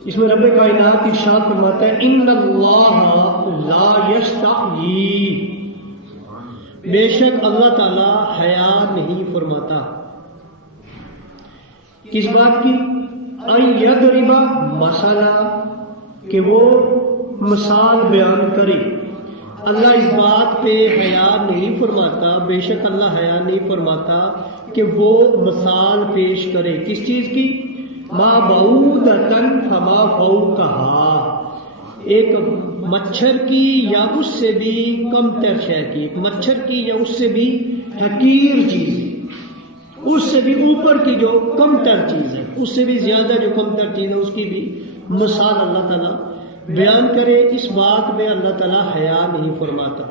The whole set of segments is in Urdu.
اس میں رب کائنات ارشاد فرماتا ہے ان اللہ لا یستحیی، بے شک اللہ تعالی حیا نہیں فرماتا کس بات کی؟ ان یضرب مثلا، کہ وہ مثال بیان کرے۔ اللہ اس بات پہ حیا نہیں فرماتا، بے شک اللہ حیا نہیں فرماتا کہ وہ مثال پیش کرے کس چیز کی؟ ما بعودۃ فما فوقہا، ایک مچھر کی یا اس سے بھی کم تر شے کی، مچھر کی یا اس سے بھی حقیر چیز، اس سے بھی اوپر کی جو کم تر چیز ہے، اس سے بھی زیادہ جو کم تر چیز ہے، اس کی بھی مثال اللہ تعالیٰ بیان کرے۔ اس بات میں اللہ تعالیٰ حیا نہیں فرماتا۔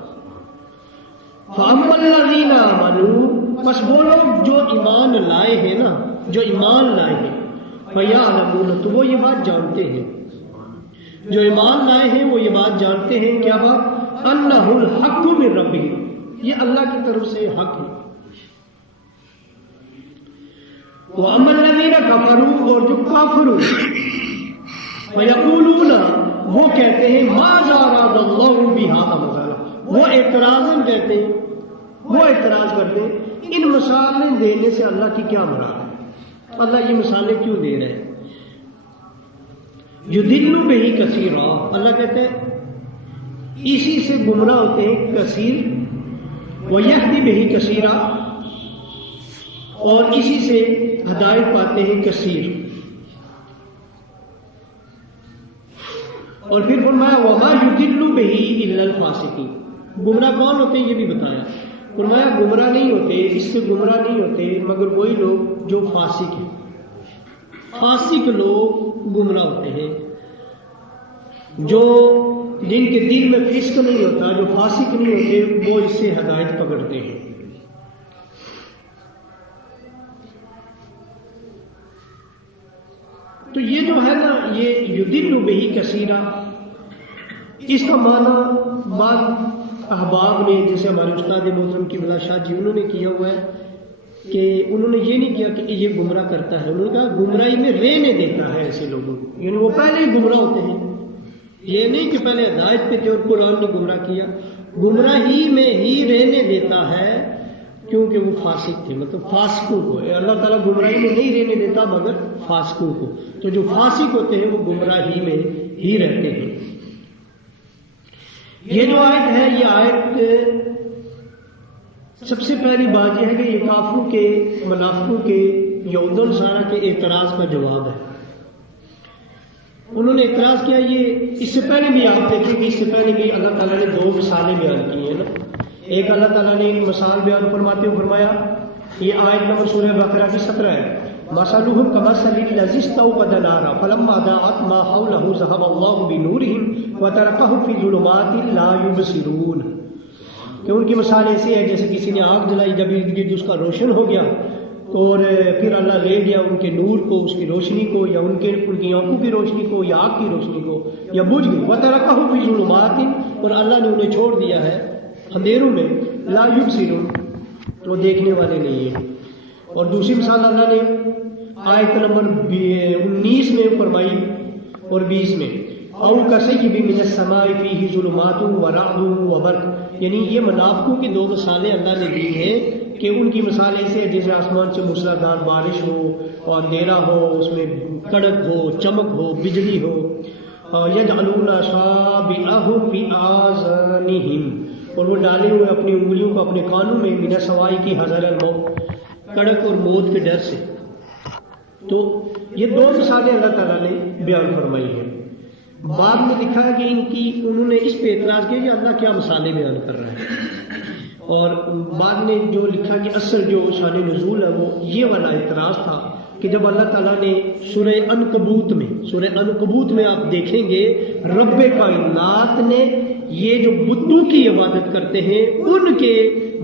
فَأَمَّا الَّذِينَ آمَنُوا، بس وہ لوگ جو ایمان لائے ہیں نا، جو ایمان لائے ہیں، فَيَعْلَمُونَ، تو وہ یہ بات جانتے ہیں، جو ایمان لائے ہیں وہ یہ بات جانتے ہیں، کیا بات؟ أَنَّهُ الْحَقُّ مِن رَبِّهِمْ، یہ اللہ کی طرف سے حق ہے۔ وَأَمَّا الَّذِينَ كَفَرُوا، اور جو کافر ہوئے، فَيَقُولُونَ، وہ کہتے ہیں ماذا اراد اللہ بہذا مثلا، وہ اعتراضاً کہتے ہیں، وہ اعتراض کرتے ہیں ان مثالیں دینے سے اللہ کی کیا مراد ہے، اللہ یہ مثالیں کیوں دے رہے ہیں؟ یضل بہ کثیرا، اللہ کہتے ہیں اسی سے گمراہ ہوتے ہیں کثیر، ویہدی بہ کثیرا، اور اسی سے ہدایت پاتے ہیں کثیر۔ اور پھر فرمایا وما یضل بہ الا الفاسقین، گمراہ کون ہوتے ہیں یہ بھی بتایا، فرمایا گمراہ نہیں ہوتے، اس سے گمراہ نہیں ہوتے مگر وہی لوگ جو فاسق ہیں، فاسق لوگ گمراہ ہوتے ہیں، جو جن کے دل میں فسق نہیں ہوتا، جو فاسق نہیں ہوتے، وہ اس سے ہدایت پکڑتے ہیں۔ تو یہ جو ہے نا، یہ یضل بہ کثیرا، اس کا معنی بعض احباب نے، جیسے ہمارے استاد محترم قبلہ شاہ جی، انہوں نے کیا ہوا ہے کہ انہوں نے یہ نہیں کیا کہ یہ گمراہ کرتا ہے، انہوں نے کہا گمراہی میں رہنے دیتا ہے ایسے لوگوں کو، یعنی وہ پہلے ہی گمراہ ہوتے ہیں، یہ نہیں کہ پہلے ہدایت پہ تھے اور قرآن نے گمراہ کیا، گمراہی میں ہی رہنے دیتا ہے کیونکہ وہ فاسق تھے، مطلب فاسقوں کو اللہ تعالیٰ گمراہی میں نہیں رہنے دیتا مگر فاسقوں کو، تو جو فاسق ہوتے ہیں وہ گمراہی میں ہی رہتے ہیں۔ یہ جو آیت ہے، یہ آیت سب سے پہلی بات یہ ہے کہ یہ کافروں کے، منافقوں کے، یہود و نصارہ کے اعتراض کا جواب ہے۔ انہوں نے اعتراض کیا، یہ اس سے پہلے بھی آپ دیکھیں کہ اس سے پہلے بھی اللہ تعالیٰ نے دو مثالیں بیان کی ہیں نا، ایک اللہ تعالیٰ نے ایک مثال بیان فرماتے ہوئے فرمایا، یہ آیت نمبر سورہ بقرہ کی 17 ہے، مثلهم كمثل الذي استوقد نارا فلما اضاءت ما حوله ذهب الله بنورهم وتركهم في ظلمات لا يبصرون، کہ ان کی مثال ایسی ہے جیسے کسی نے آگ جلائی، جب ارد گرد اس کا روشن ہو گیا اور پھر اللہ لے گیا ان کے نور کو، اس کی روشنی کو، یا ان کی آنکھوں کی روشنی کو، یا آگ کی روشنی کو، یا بجھ گئی، وتركهم في ظلمات، اور اللہ نے انہیں چھوڑ دیا ہے اندھیروں میں، لا یبصرون، تو دیکھنے والے نہیں ہیں۔ اور دوسری مثال اللہ نے آیت نمبر 19 میں فرمائی اور 20 میں، او کصیب من السماء فیہ ظلمات ورعد وبرق، یعنی یہ منافقوں کی دو مثالیں اللہ نے دی ہیں کہ ان کی مثال ایسے ہے جیسے آسمان سے موسلادھار بارش ہو اور اندھیرا ہو، اس میں کڑک ہو، چمک ہو، بجلی ہو، یجعلون اصابعهم فی آذانہم، اور وہ ڈالے ہوئے اپنی انگلیوں کو اپنے کانوں میں، من الصواعق کی حذر الموت، کڑک اور موت کے ڈر سے۔ تو یہ دو مثالیں اللہ تعالیٰ نے بیان فرمائی ہیں۔ بعد میں لکھا ہے کہ انہوں نے اس پہ اعتراض کیا کہ اللہ کیا مثالیں بیان کر رہا ہے، اور بعد میں جو لکھا کہ اصل جو شان نزول ہے وہ یہ والا اعتراض تھا کہ جب اللہ تعالیٰ نے سورہ عنکبوت میں آپ دیکھیں گے رب کائنات نے یہ جو بتوں کی عبادت کرتے ہیں ان کے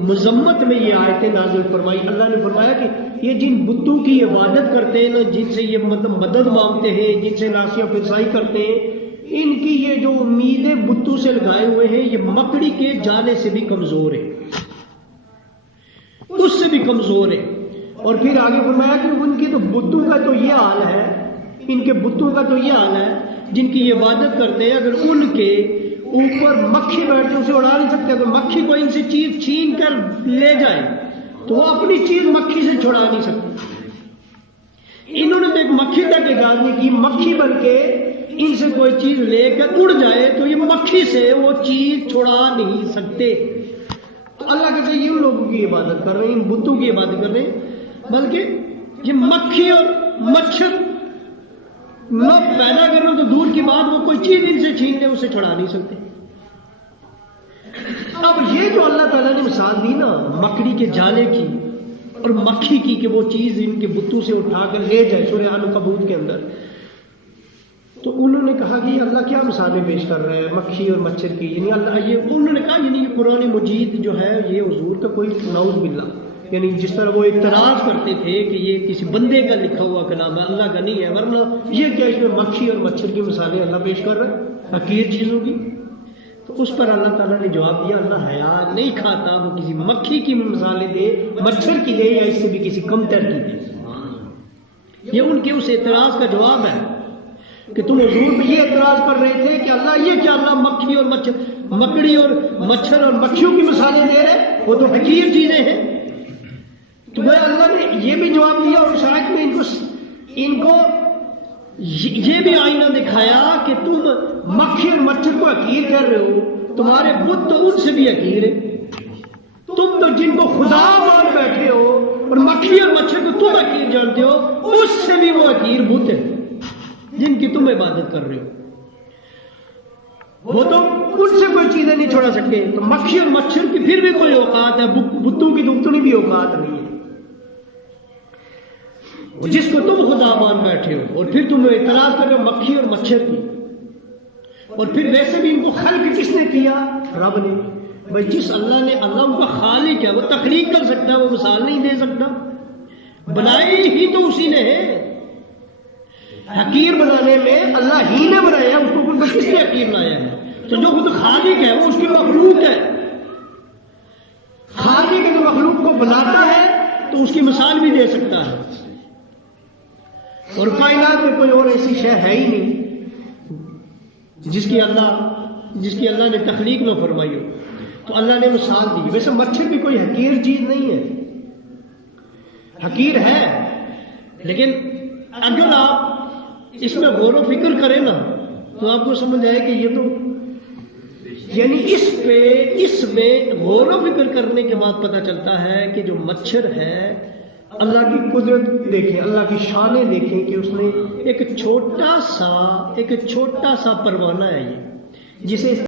مذمت میں یہ آیتیں نازل فرمائی۔ اللہ نے فرمایا کہ یہ جن بتوں کی عبادت کرتے ہیں نا، جن سے یہ مدد مانگتے ہیں، جن سے ناسیہ فرسائی کرتے ہیں، ان کی یہ جو امیدیں بتوں سے لگائے ہوئے ہیں یہ مکڑی کے جالے سے بھی کمزور ہے، اس سے بھی کمزور ہے۔ اور پھر آگے فرمایا کہ ان کی تو بتوں کا تو یہ حال ہے، ان کے بتوں کا تو یہ حال ہے جن کی یہ عبادت کرتے ہیں، اگر ان کے اوپر مکھی بیٹھے اسے اڑا نہیں سکتے، اگر مکھی کو ان سے چیز چھین کر لے جائے تو وہ اپنی چیز مکھی سے چھڑا نہیں سکتے۔ انہوں نے تو ایک مکھی تک ایک آدمی کی، مکھی بن کے ان سے کوئی چیز لے کر اڑ جائے تو یہ مکھی سے وہ چیز چھڑا نہیں سکتے۔ تو اللہ کہتے ہیں یہ ان لوگوں کی عبادت کر رہے ہیں، ان بتوں کی عبادت کر رہے ہیں، بلکہ یہ مکھی اور مچھر لوگ پیدا کر رہے تو دور کی بات، وہ کوئی چیز ان سے چھین لے اسے چھڑا نہیں سکتے۔ اب یہ جو اللہ تعالیٰ نے مثال دی نا مکڑی کے جالے کی اور مکھی کی کہ وہ چیز ان کے بتوں سے اٹھا کر لے جائے سورہ عنکبوت کے اندر، تو انہوں نے کہا کہ اللہ کیا مثالیں پیش کر رہے ہیں مکھی اور مچھر کی، یعنی اللہ یہ انہوں نے کہا یعنی یہ قرآن مجید جو ہے یہ حضور کا کوئی نعوذ باللہ، یعنی جس طرح وہ اعتراض کرتے تھے کہ یہ کسی بندے کا لکھا ہوا کلام ہے، اللہ کا نہیں ہے، ورنہ یہ کیا اس میں مکھی اور مچھر کی مثالیں اللہ پیش کر رہے ہیں حقیر چیزوں کی۔ تو اس پر اللہ تعالیٰ نے جواب دیا اللہ حیا نہیں کھاتا وہ کسی مکھی کی مثالیں دے، مچھر کی دے، یا اس سے بھی کسی کمتر کی دے۔ یہ ان کے اس اعتراض کا جواب ہے کہ تم حضور پہ یہ اعتراض کر رہے تھے کہ اللہ یہ کیا اللہ مکھی اور مکڑی اور مچھر اور مکھیوں کی مثالیں دے رہے، وہ تو حقیر چیزیں ہیں۔ تو اللہ نے یہ بھی جواب دیا اور شاید میں ان کو یہ بھی آئینہ دکھایا کہ تم مکھی اور مچھر کو حقیر کر رہے ہو، تمہارے بت تو ان سے بھی حقیر ہے، تم تو جن کو خدا مان بیٹھے ہو اور مکھی اور مچھر کو تم حقیر جانتے ہو، اس سے بھی وہ حقیر بت ہے جن کی تم عبادت کر رہے ہو، وہ تو ان سے کوئی چیزیں نہیں چھوڑا سکتے۔ تو مکھی اور مچھر کی پھر بھی کوئی اوقات ہے، بتوں کی تو اتنی بھی اوقات نہیں ہے، جس کو تم خدا مان بیٹھے ہو، اور پھر تم اعتراض کر رہے ہو مکھی اور مچھر کی۔ اور پھر ویسے بھی ان کو خلق کس نے کیا؟ رب نے۔ بھائی جس اللہ نے، اللہ ان کا خالق ہے، وہ تخلیق کر سکتا ہے، وہ مثال نہیں دے سکتا، بنائی ہی تو اسی نے ہے۔ حقیر بنانے میں اللہ ہی نے بنایا، اس کو کس نے حقیر بنایا ہے؟ تو جو خود خالق ہے وہ اس کی مخلوق ہے، خالق جو مخلوق کو بناتا ہے تو اس کی مثال بھی دے سکتا ہے، اور کائنات میں کوئی اور ایسی شے ہے ہی نہیں جس کی اللہ نے تخلیق نہ فرمائی ہو، تو اللہ نے مثال دی۔ ویسے مچھر بھی کوئی حقیر چیز نہیں ہے، حقیر ہے، لیکن اگر آپ اس میں غور و فکر کریں نا تو آپ کو سمجھ آئے کہ یہ تو یعنی اس میں غور و فکر کرنے کے بعد پتہ چلتا ہے کہ جو مچھر ہے اللہ کی قدرت دیکھیں، اللہ کی شانیں دیکھیں کہ اس نے ایک چھوٹا سا پروانہ ہے یہ جسے